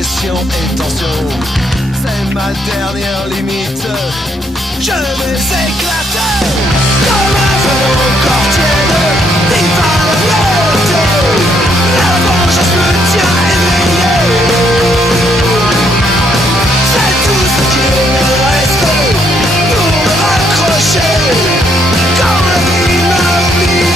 pression et tension. C'est ma dernière limite. Je vais éclater comme un feu au cortienne. Viva la réalité, la vengeance me tient éveillé. C'est tout ce qu'il me reste pour me raccrocher quand la vie m'a oublié.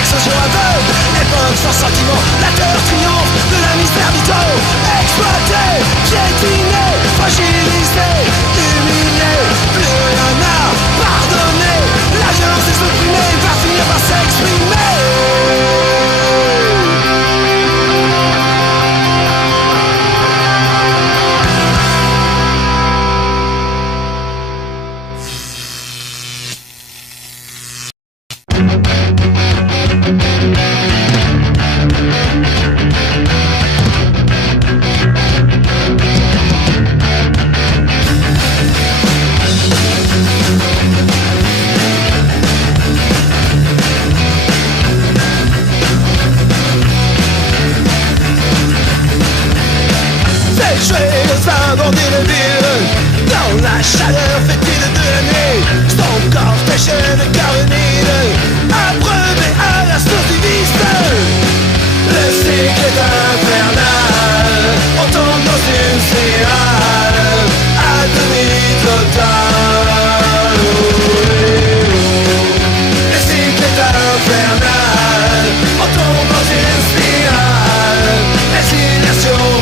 Explosion aveugle, époque sans sentiment. La terre triomphe de la misère du temps. Exploité, piétiné, fragilisé, humilié. Plus rien à pardonner. La violence exprimée va finir par s'exprimer.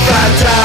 Fatale.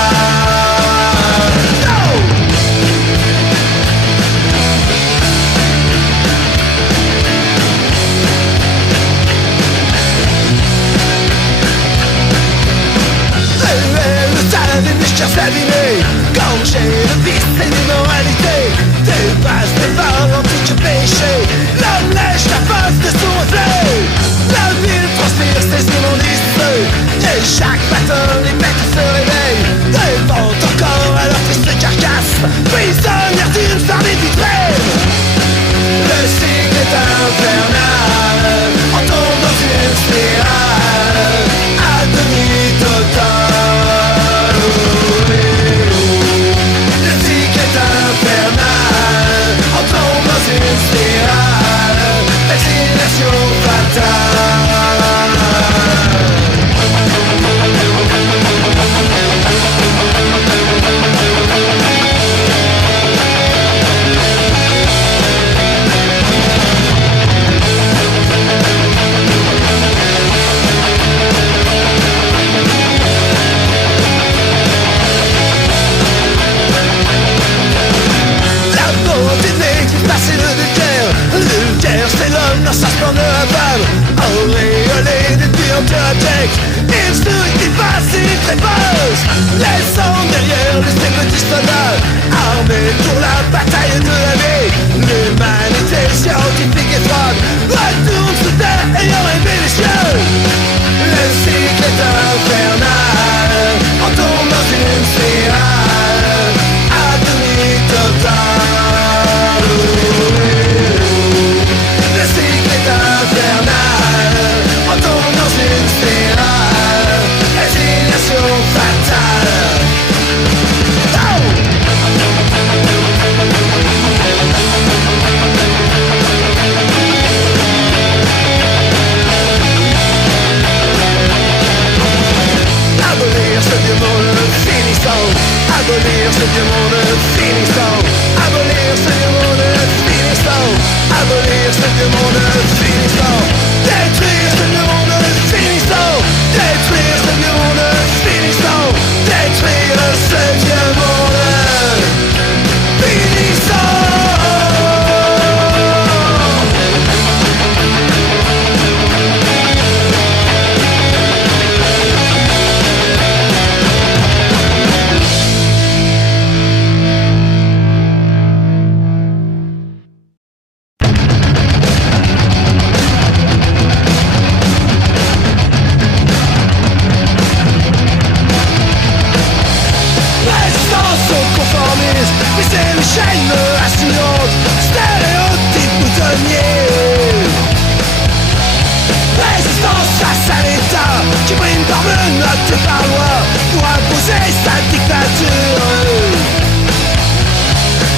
empêché par loi pour imposer sa dictature.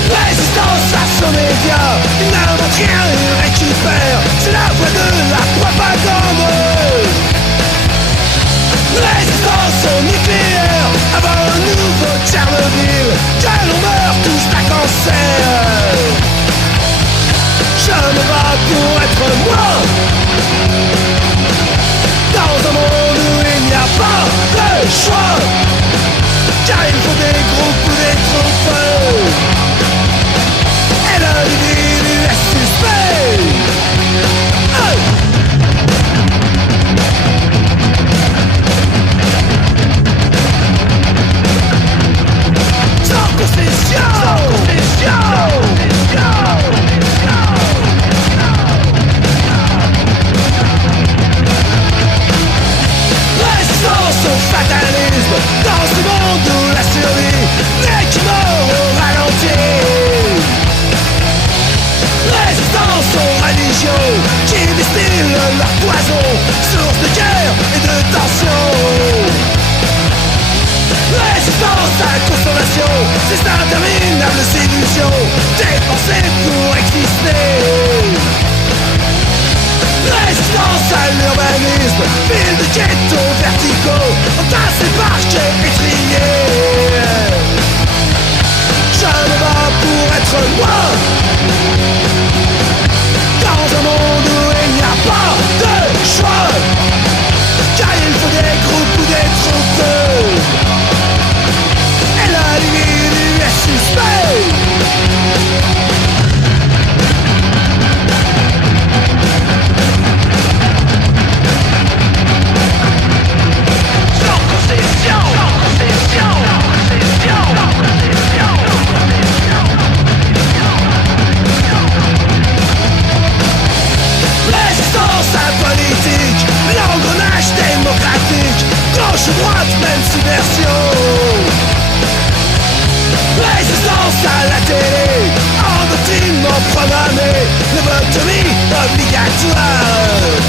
Résistance face aux médias, ils n'inventent rien, ils récupèrent, c'est la voie de la propagande. Résistance au nucléaire, avant un nouveau Tchernobyl, que l'on meurt tous d'un cancer. Je me bats pour être moi, dans un monde où il n'y a pas de choix, car il faut des groupes ou des troupes. Et l'individu est suspect. Sans concession, résistance au fatalisme, dans ce monde où la survie n'est qu'une mort au ralenti. Résistance aux religions qui distillent leur poison, source de guerre et de tension. Résistance à la consommation, ces interminables illusions dépensées pour exister. Résistance à l'urbanisme, ville de ghettos verticaux, entassés par quais étriés. Je me bats pour être moi, dans un monde où il n'y a pas de choix, car il faut des groupes ou des troupes. Et l'individu est suspect. Sans concession, sans concession, sans concession, résistance à la politique, l'engrenage démocratique, gauche ou droite, même subversion. Résistance à la télé, endoctrinement programmé, lobotomie obligatoire.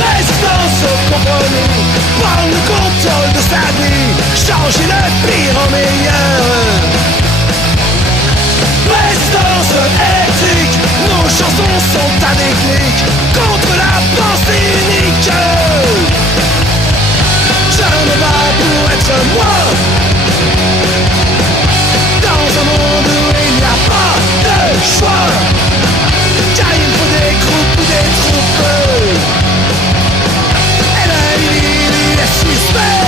Résistance au compromis, prendre le contrôle de sa vie, changer le pire en meilleur. Résistance éthique, nos chansons sont un déclic contre la pensée unique. Je me bats pour être moi, dans un monde où il n'y a pas de choix, car il faut des groupes ou des troupes. Et l'individu est suspect.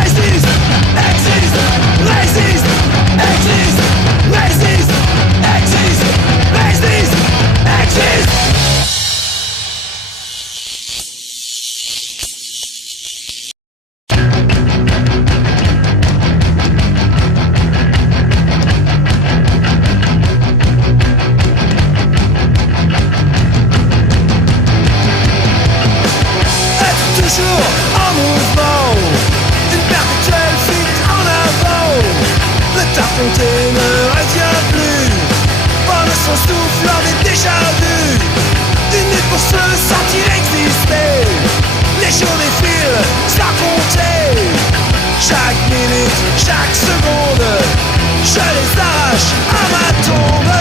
Résiste, existe, résiste, existe, résiste, existe, résiste, existe. En mouvement, une perpétuelle fuite en avant. Le t'affronter ne retient plus, pendant son souffle lors des déjà-vus. Une lutte pour se sentir exister, les jours défilent sans compter. Chaque minute, chaque seconde, je les arrache à ma tombe.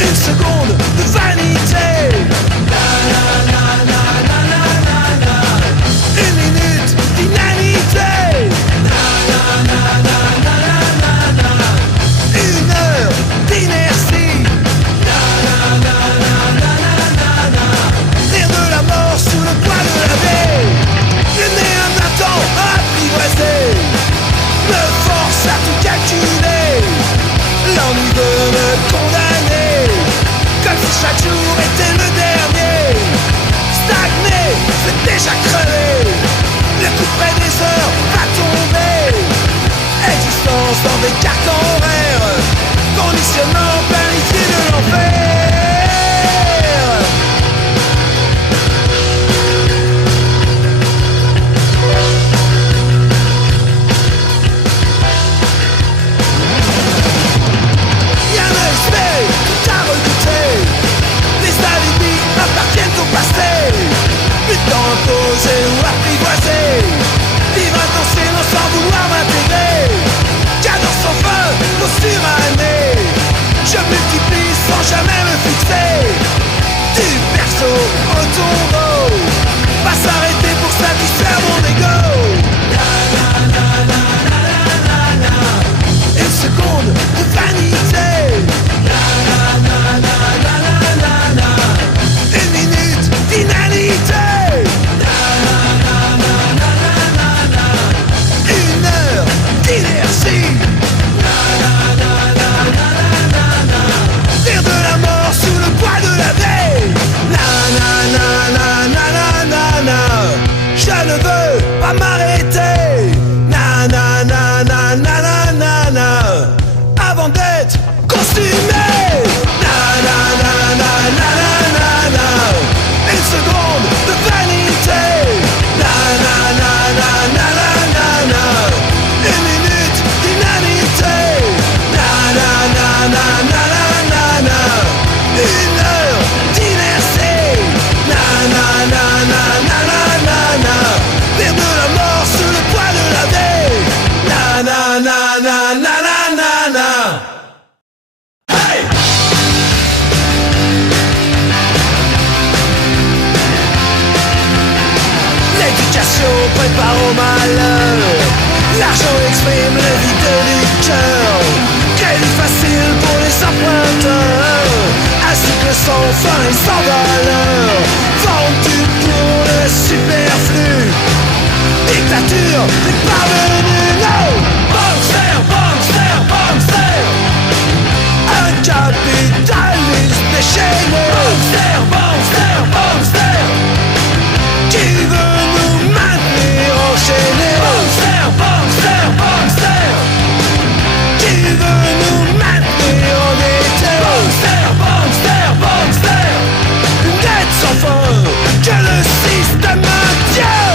Une seconde de vanité, une minute d'inanité, une heure le tombeau, pas s'arrêter pour satisfaire mon ego. Une seconde de vanité, une minute d'inanité, une heure d'inertie. Rire de la mort sous le poids de la veille. Je ne veux pas m'arrêter. Avant d'être consumé. Une seconde de vanité. Une minute d'inanité. Une heure d'inertie. Rire de la mort sous le poids de la veille. Hey! L'éducation prépare au malheur. L'argent exprime le vide du cœur. Crédit facile pour les emprunteurs, ainsi que sans fin et sans valeur. Vendu pour le superflu. Dictature des parvenus. No! Bankster, bankster, bankster. Un capitaliste déchaîné. Bankster, bankster, bankster. Qui veut nous maintenir enchaînés. Bankster, bankster, bankster. Qui veut nous maintenir endettés. Bankster, bankster, bankster. Une dette sans fin que le système maintient.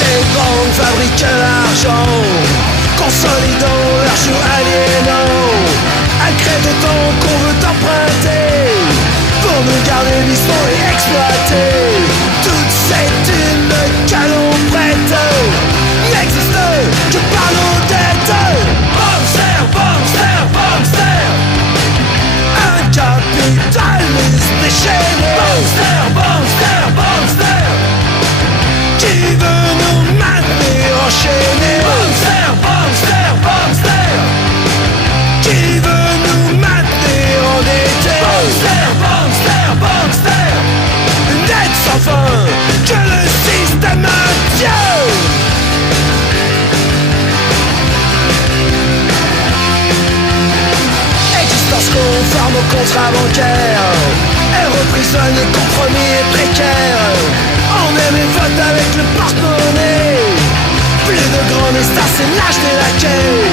Les banques fabriquent l'argent, consolidant leurs jours aliénants. Elles créent d'autant qu'on veut emprunter, pour nous garder vivants et exploiter. Toute cette une que l'on prête n'existe que par nos dettes. Bankster, bankster, bankster. Un capitaliste déchaîné. Bankster, bankster, bankster. Qui veut nous maintenir enchaînés. Bankster, bankster, bankster. Qui veut nous maintenir endettés. Bankster, bankster, bankster. Une dette sans fin que le système maintient. Existence conforme au contrat bancaire. Elle reprisonne les compromis et précaires. On aime et vote avec le porte-monnaie. Plus de grands stars, c'est l'âge des laquais.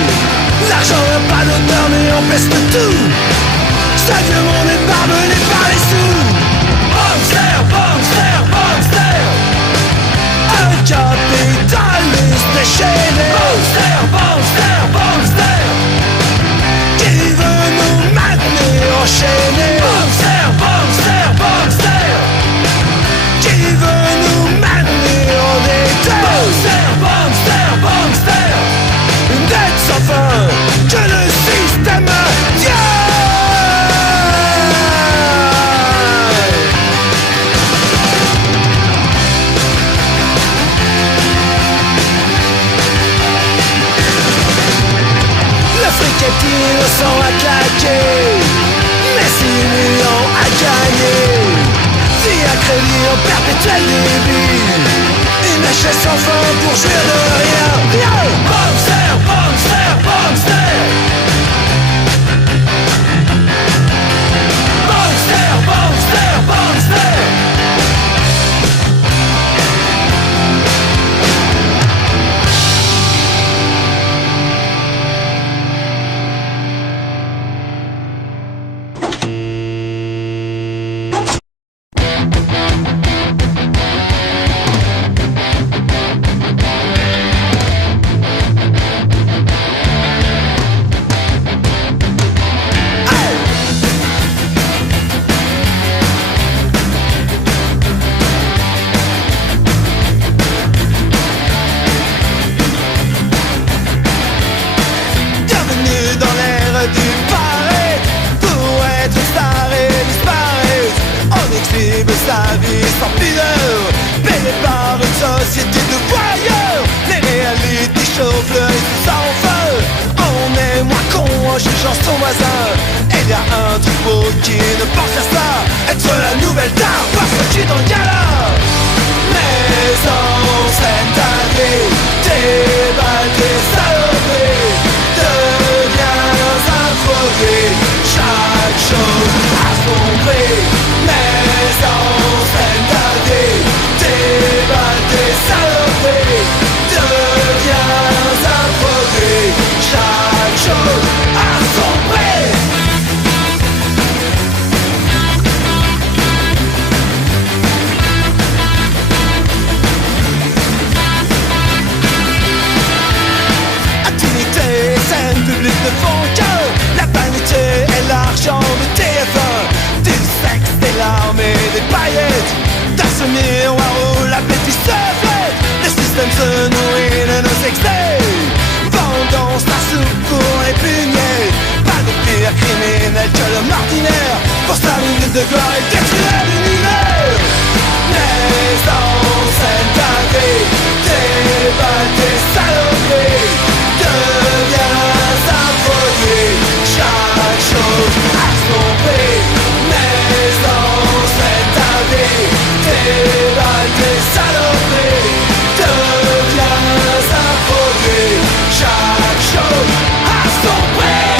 L'argent n'a pas d'odeur mais empeste tout. Ce vieux monde est barbelé par les sous. Bankster, bankster, bankster. Un capitaliste déchaîné. Bankster, bankster, bankster. Qui veut nous maintenir enchaînés. Bankster, bankster, bankster. Qui veut nous maintenir endettés. Bankster, bankster, bankster. Une dette sans fin que le système tient. Le fric est innocent à claquer, mais si millions à gagner. Vie à crédit en perpétuel débit. Une chaise sans fin pour jouir de rien. Rien. Bankster, bankster, bankster. Bankster, bankster, bankster. ne font que la vanité et l'argent de TF1, du sexe, des larmes et des paillettes. Dans ce miroir où la bêtise se fête, le système se nourrit de nos excès. Vendange la soupe pour les pugnets. Pas de pire criminel que l'homme ordinaire. Pour sa minute de gloire et détruire l'univers. Mais dans cette dinguerie, tes balles, tes saloperies, deviens un produit. Chaque chose a son prix. Mais dans cette dinguerie, tes balles, tes saloperies, deviens un produit. Chaque chose a son prix.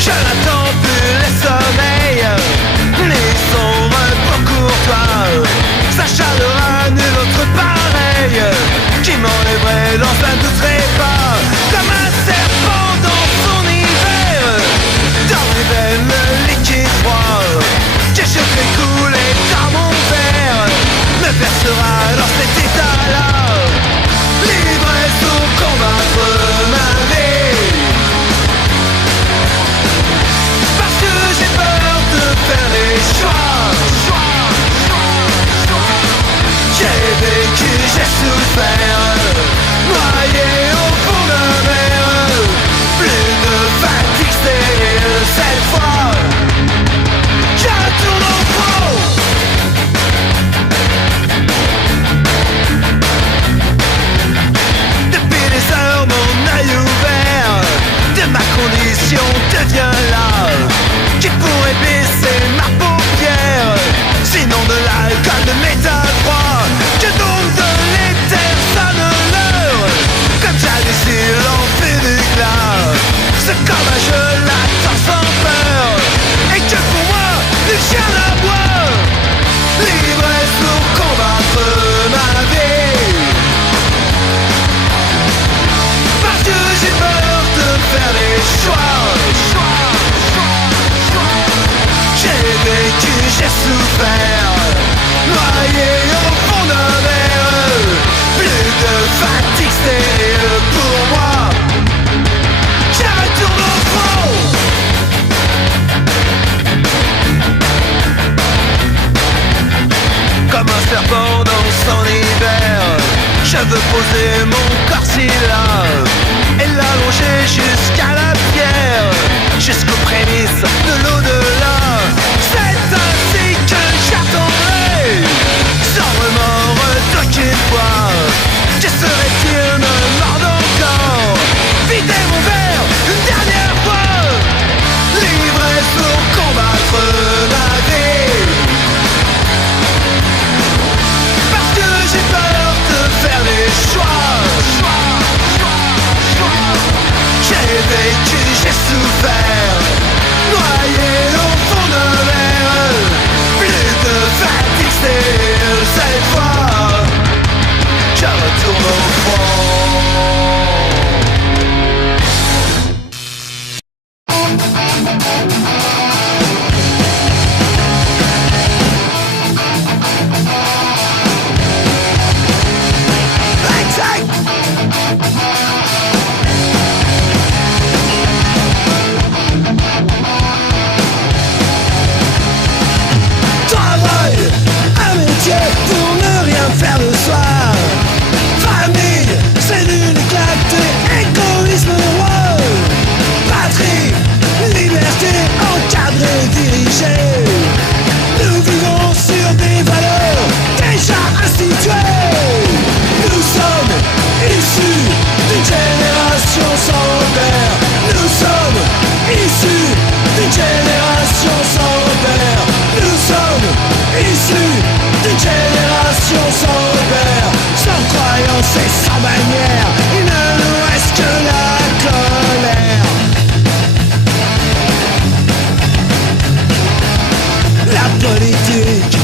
Je n'attends plus le sommeil, ni vécu, j'ai souffert, noyé au fond d'un verre. Plus de fatigue stérile cette fois, je retourne au front. Depuis des heures mon œil ouvert de ma condition devient là. Qui pourrait baisser ma paupière, sinon de l'alcool de métal froid. Que donc de l'éther sonore, comme jadis il en fait du glas. Ce comme un jeu l'attend sans peur, et que pour moi il tient à boire. L'ivresse pour combattre ma vie, parce que j'ai peur de faire des choix. J'ai vécu, j'ai souffert, noyé au fond d'un verre. Plus de fatigue stérile pour moi, je retourne au front. Comme un serpent dans son hiver, je veux poser mon corps syllabe et l'allonger jusqu'à la pierre, jusqu'aux prémices de l'au-delà. C'est ainsi que j'attendrai, sans remords d'aucune fois. Que serait-il me mordre encore, vider mon verre une dernière fois. L'ivresse pour combattre la vie, parce que j'ai peur de faire des choix. J'ai vécu, j'ai souffert, noyé au fond d'un verre. Plus de fatigue stérile cette fois, je retourne au fond. Pour ne rien faire le soir. Famille, cellule éclatée, égoïsme de roi. Patrie, liberté, encadrée, dirigée. Nous vivons sur des valeurs déjà instituées. Nous sommes issus d'une génération sans repère. Nous sommes issus d'une génération sans repère. Nous sommes issus d'une génération sans repère, sans croyance et sans bannière. Il ne nous reste que la colère. La politique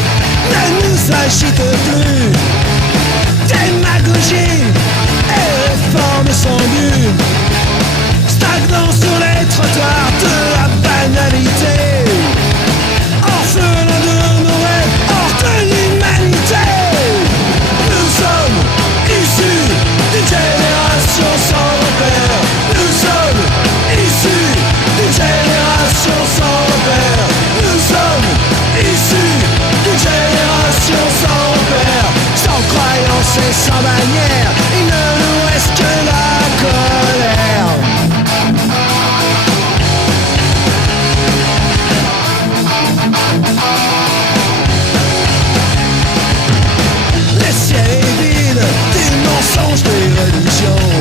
ne nous agite plus. Démagogie et réforme sans but, stagnant sur les trottoirs de la banalité. Orphelins de nos rêves, hors de l'humanité. Nous sommes issus d'une génération sans repère. Nous sommes issus d'une génération sans repère. Nous sommes issus d'une génération sans repère, sans croyance et sans bannière. Il ne nous reste que la colère. Le ciel est vide des mensonges des religions.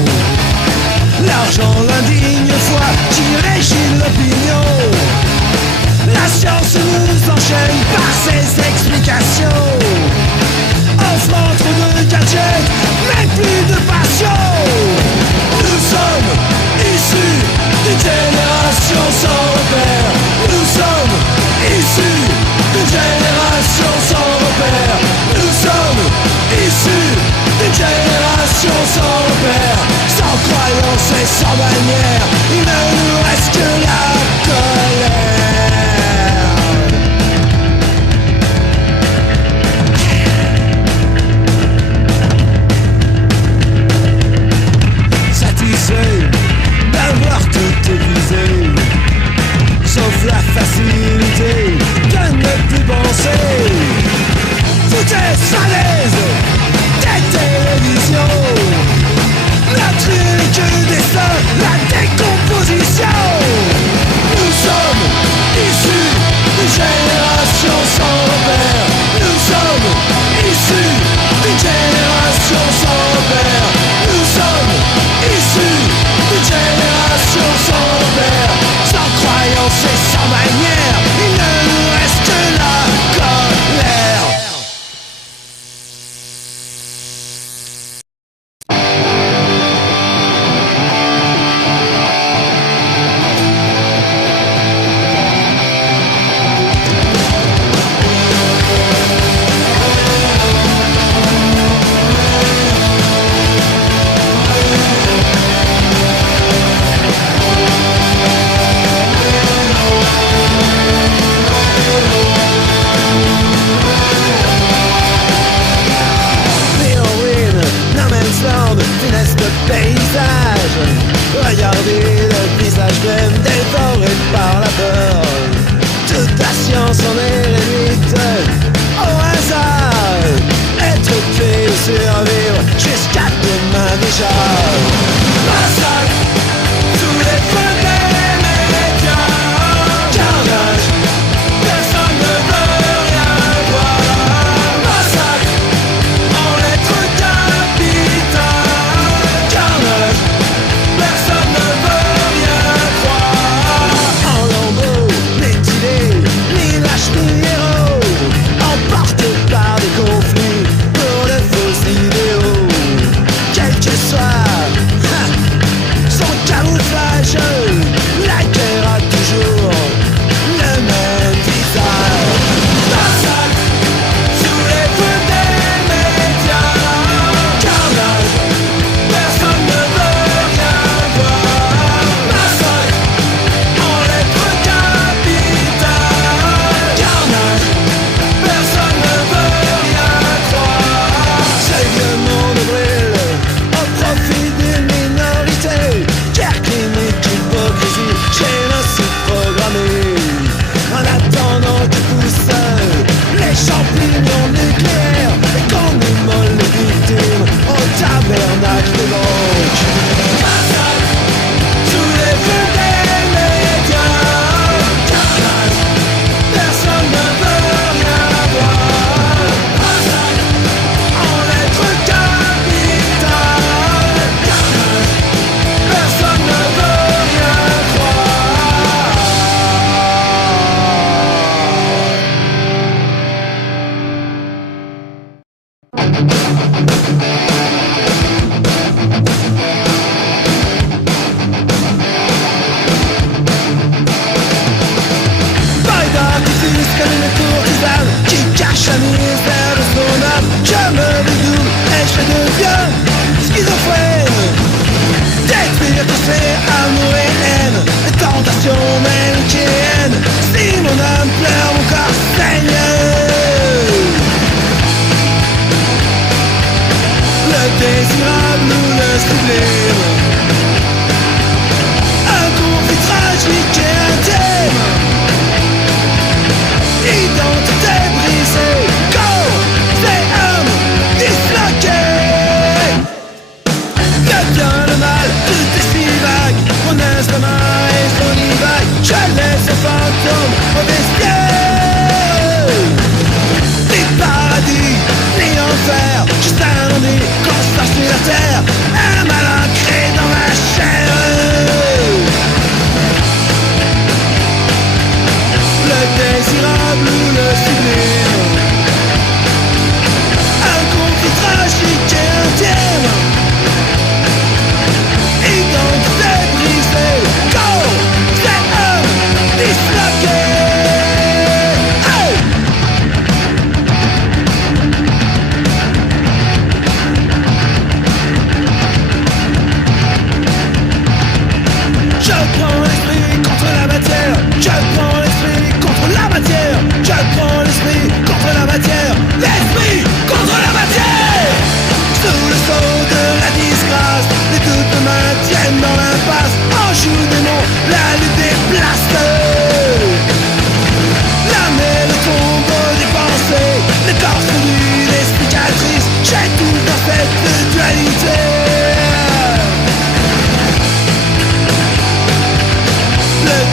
L'argent, l'indigne foi qui régit l'opinion. La science nous enchaîne par ses explications, offrant trop de gadgets, mais plus de passion. Nous sommes issus d'une génération sans repère. Nous sommes issus d'une génération sans repère. Nous sommes issus d'une génération sans repère, sans croyance et sans bannière. Il ne nous reste que la colère. Satisfait d'avoir tout épuisé, sauf la facilité de ne plus penser. Foutez à l'aise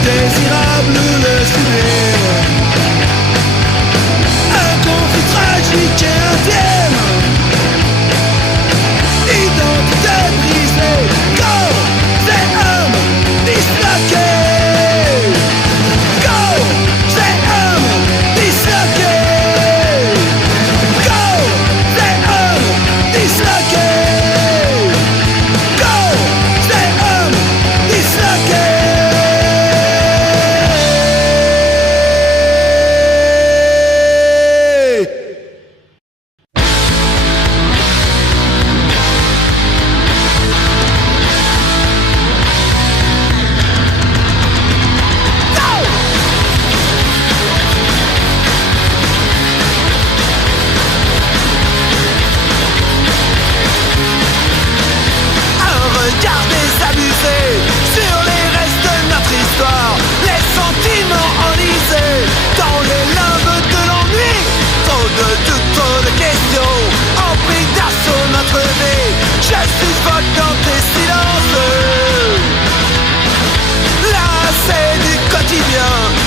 désirable ou le sublime. Un conflit tragique et intime. Identité brisée, corps et âme disloqués. Corps et âme disloqués. Corps et âme disloqués. Corps et âme disloqués.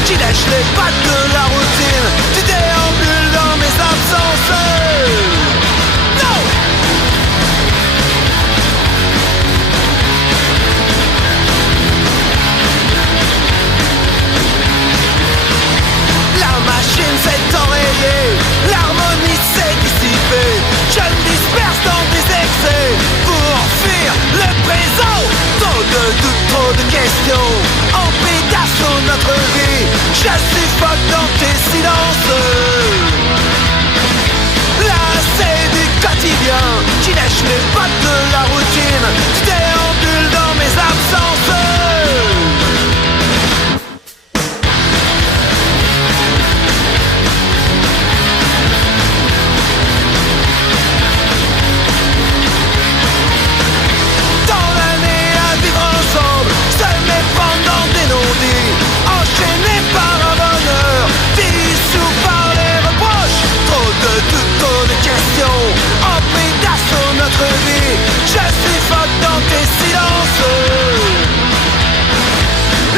Qui lèche les pattes de la routine, tu déambules dans mes absences. Non! La machine s'est enrayée, l'harmonie s'est dissipée. Je me disperse dans des excès pour fuir le présent. Trop de doutes, trop de questions empiétassent sur notre vie. Je suffoque dans tes silences. Lassé du quotidien qui lèche les pattes de la routine, tu déambules dans mes absences. Je suffoque dans tes silences.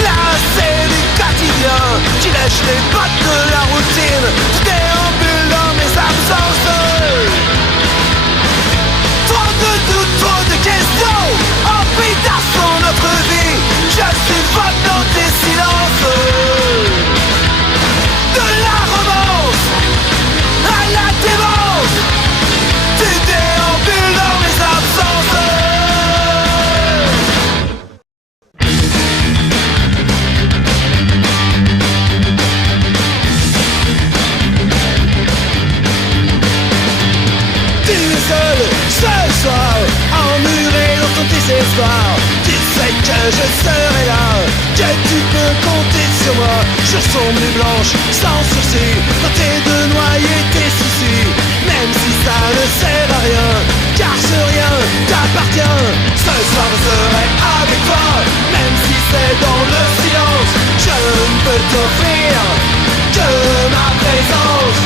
Lassé du quotidien qui lèche les pattes de la routine, tu déambules dans mes absences. Trop de doutes, trop de questions empiétassent sur notre vie. Je suffoque dans tes silences. De la romance à la démence, tu déambules dans mes absences. Tu es seul ce soir, emmuré dans ton désespoir. Tu sais que je serai là, que tu peux compter sur moi. Jour sombre et blanche, sans sursis, tenter de noyer tes soucis. Même si ça ne sert à rien, car ce rien t'appartient. Ce soir je serai avec toi, même si c'est dans le silence. Je ne peux t'offrir que ma présence.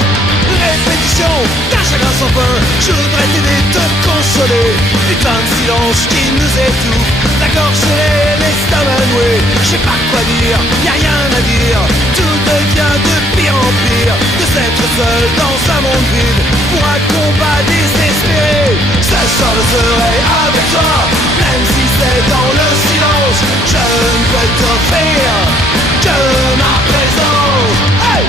Répétition d'un chagrin sans fin, je voudrais t'aider, te consoler. Putain de silence qui nous étouffe, la gorge serrée, l'estomac noué. Je sais pas quoi dire, y'a rien à dire. Tout devient de pire en pire, de s'être seul dans un monde vide pour un combat désespéré. Ce soir je serai avec toi, même si c'est dans le silence. Je ne peux t'offrir que ma présence. Hey!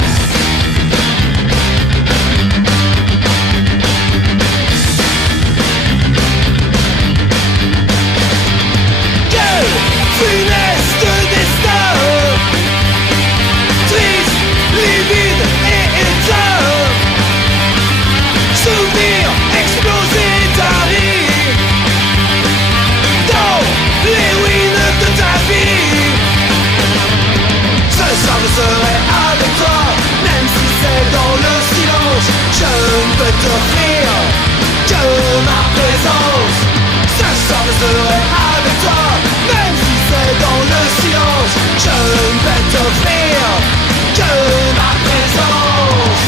Funeste destin, triste, livide et éteint. Souvenir explosé ta vie, dans les ruines de ta vie. Ce soir je serai avec toi, même si c'est dans le silence. Je ne peux t'offrir que ma présence. Ce soir je serai avec toi, même si c'est dans le silence. Je ne peux t'offrir que ma présence.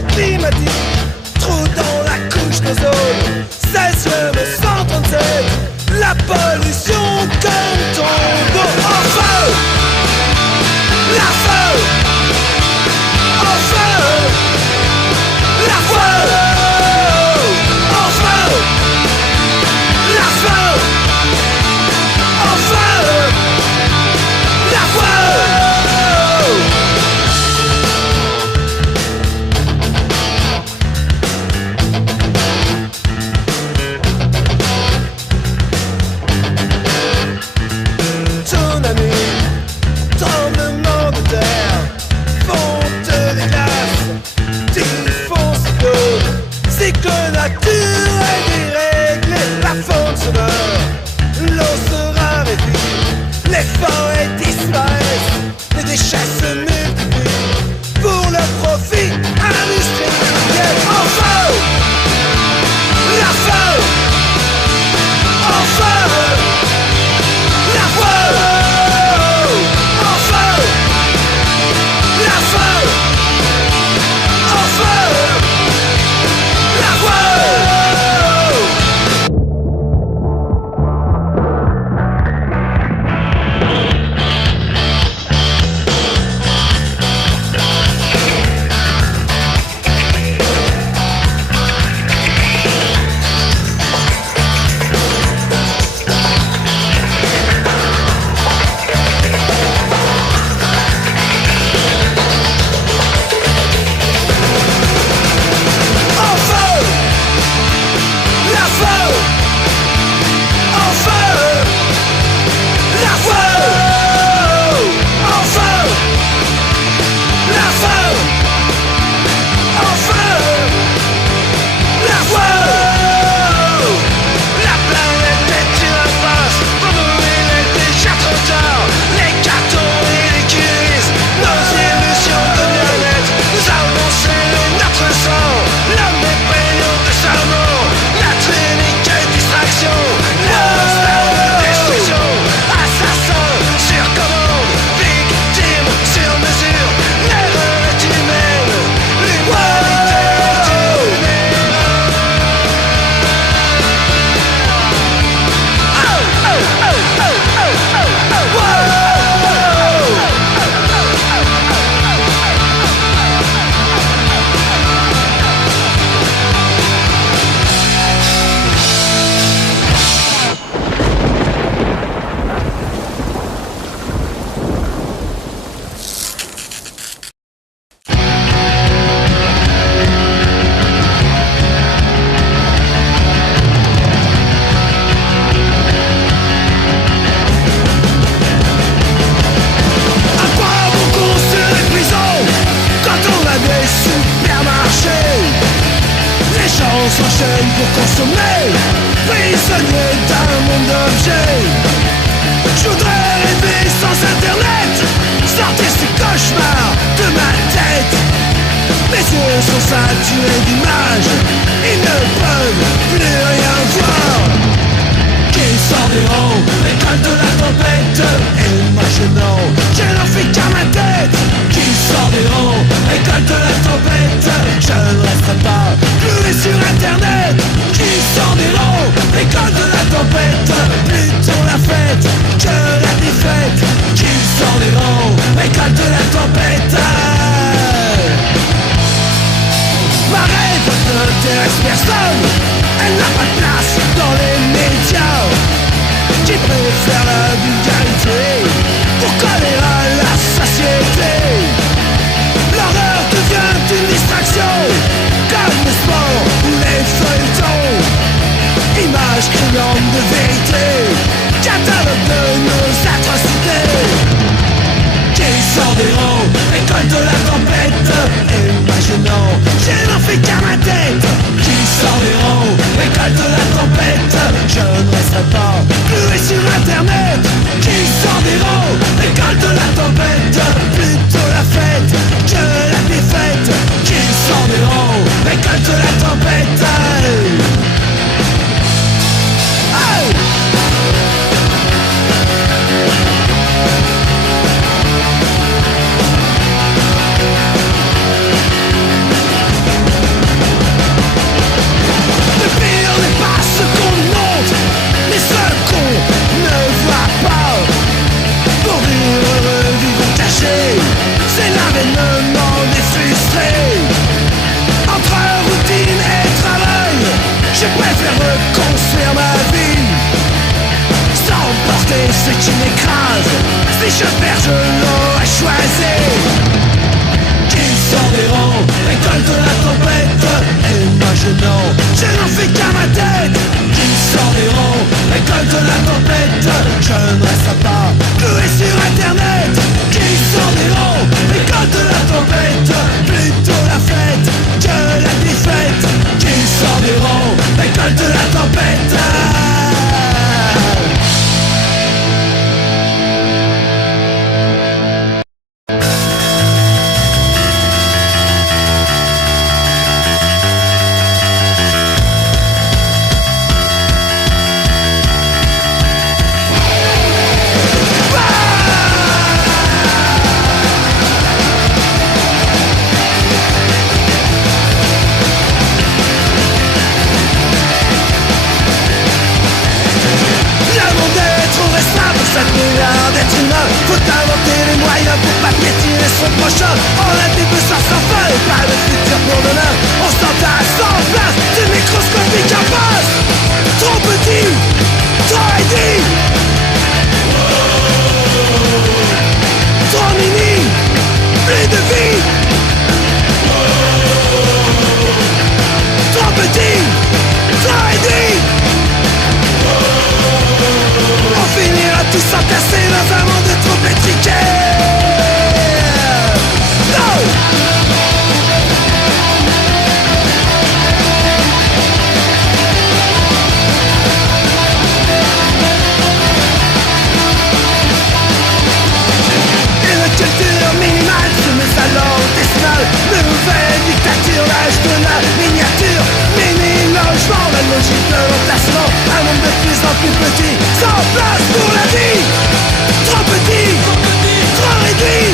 changement climatique, trou dans la couche d'ozone, cesium 137, la pollution comme ton dos. En feu, la feu, en feu, la feu, en feu, la feu, en feu, la feu. Tremblement de terre, fonte des glaces, typhon, cyclone naturel déréglé, la faune se meurt, l'eau se raréfie, les forêts disparaissent, les déchets se multiplient, pour le profit industriel. En feu, la feu, en feu, la feu. S'enchaînent pour consommer, prisonnier d'un monde d'objets. Je voudrais rêver sans internet, sortir ces cauchemars de ma tête. Mes yeux sont saturés d'images, ils ne peuvent plus rien voir. Qui sort des rangs, école de la tempête, et maintenant je n'en fais qu'à ma tête. Qui sort des rangs, école de la tempête, je ne resterai pas cloué sur internet. Qui sort des rangs, école de la tempête, plutôt la fête que la défaite. Qui sort des rangs, école de la tempête. Ma révolte n'intéresse personne, elle n'a pas de place dans les médias. Qui préfère la vulgarité pour coller à la société. L'horreur devient une distraction, comme le sport ou les feuilletons. Images criantes de vérité, catalogue de nos atrocités. Qui sort des rangs, école de la tempête, imaginant, je n'en fais qu'à ma tête. Qui sort des rangs, école de la tempête, je ne resterai pas cloué sur internet. Qui sort des rangs, école de la tempête, putain. c'est qui m'écrase. Si je perds, je l'aurais choisi. Qui sort des rangs, récolte la tempête. Et moi je n'en fais qu'à ma tête. Qui sort des rangs, récolte la tempête. Je ne reste pas cloué sur internet. Qui sort des rangs, récolte la tempête. Plutôt la fête que la défaite. Qui sort des rangs, récolte la tempête. Faut inventer les moyens pour pas piétiner son prochain. On a des besoins sans fin et pas de futur pour demain. On s'entasse en place du microscopique impasse. Trop petit, trop réduit, trop mini, plus de vie. Trop petit, trop réduit. On finira tous s'entasser dans un monde trop étriqué. No! Une culture minimale sous mes salons décimales. Nouvelle dictature, l'âge de la miniature. Mini-logement, la logique de l'emplacement. Un monde de plus en plus petit, sans place pour la vie. Trop petit, trop réduit,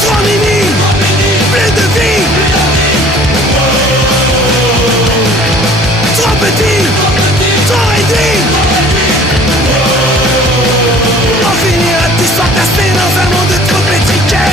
trop mini, plus de vie. Trop petit, trop réduit. On finira tous s'entasser dans un monde trop étriqué.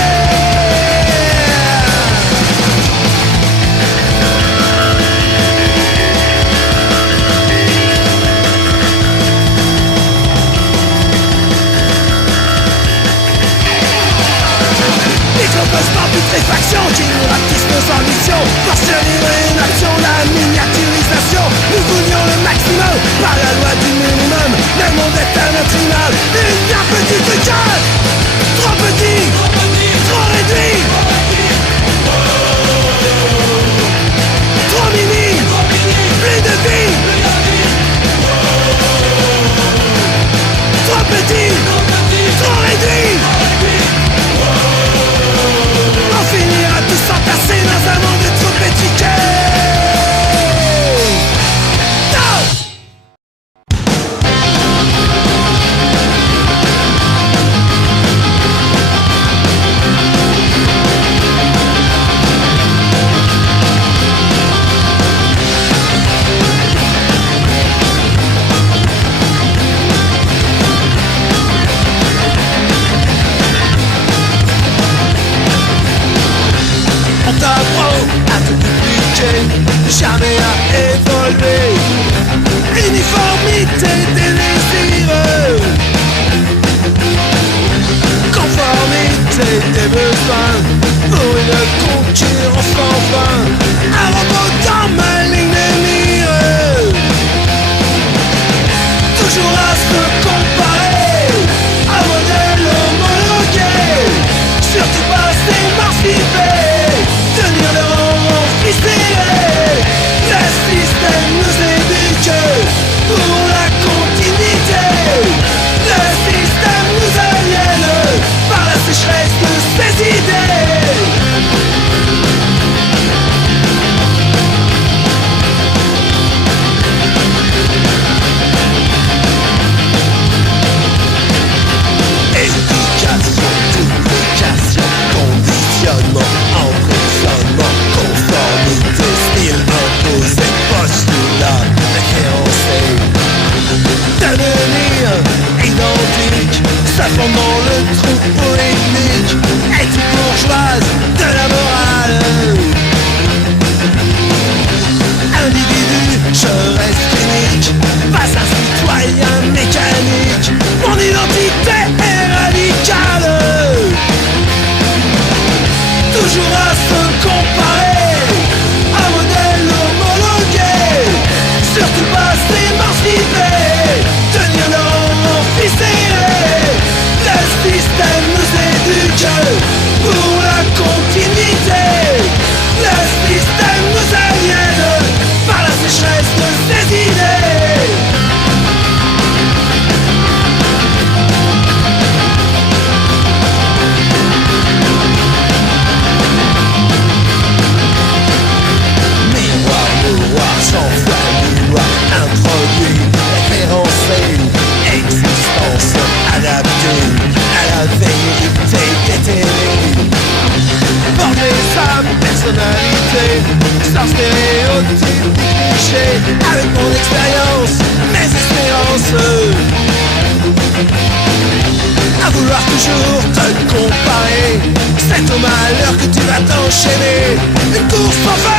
Microcosme en putréfaction qui nous rapetisse nos ambitions. Force libre une action, la miniaturisation. Nous voulions le maximum par la loi du minimum. Le monde est un optimal, une bien petite case. Trop petit, trop réduit, trop mini, plus de vie. Trop petit, trop réduit. On finira tous s'entasser dans un monde trop étriqué. Jamais à évoluer. Uniformité des désirs, conformité des besoins, pour une concurrence sans fin. Un robot dans ma ligne de mire, toujours à se comparer à un modèle homologué. Surtout pas s'émanciper, tenir le rang ficelé. Le système nous éduque pour la continuité. Le système nous aliène par la sécheresse de ses idées. Éducation, publication, conditionnement. toujours à se comparer, un modèle homologué, surtout pas s'émanciper, tenir leur ficelle. Le système nous éduque pour la continuité, le système nous aliène par la sécheresse de ses idées. Sans foi miroir introduit, référencé, existence adaptée à la vérité déterrée. Forger sa personnalité, sans stéréotypes ni clichés, avec mon expérience, mes espérances. À vouloir toujours te comparer, c'est au malheur que tu vas t'enchaîner. Une course sans fin.